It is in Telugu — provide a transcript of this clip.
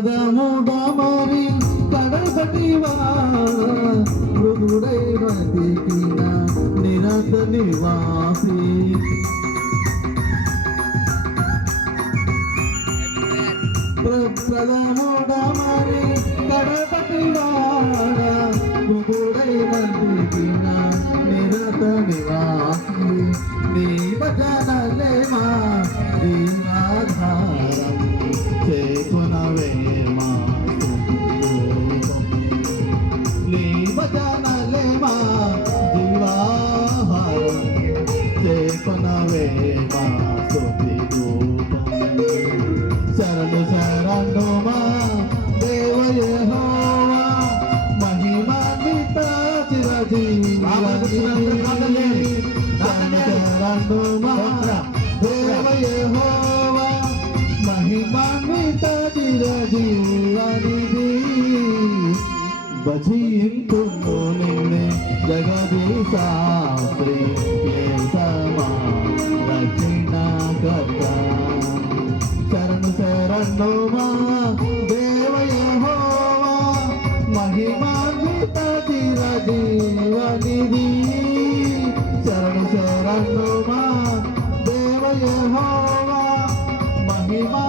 ప్రథముడా మరి కడపటివా మృదుడై బతికిన నిరత నివాసి ప్రథముడా మరి కడపటివా మృదుడై బతికిన నిరత నివాసి నీ భజనలేమా దీనాధారం చేకునవేమా నీ భజనలేమా జీవాహారం చేకునవేమా స్తుతి రూపం శరణు శరణు మా దేవ యెహోవా మహిమాన్విత చిరజీవి శరణు మా దేవ యెహోవా మహిమాన్విత చిరజీవనిధి భజింతును నిన్నే జగదీశాస్త్రి సమా రక్షణకర్త శరణు శరణు మా దేవ యెహోవా మహిమాన్విత చిరజీవనిధి శరణు శరణు మా దేవ యెహోవా మహిమా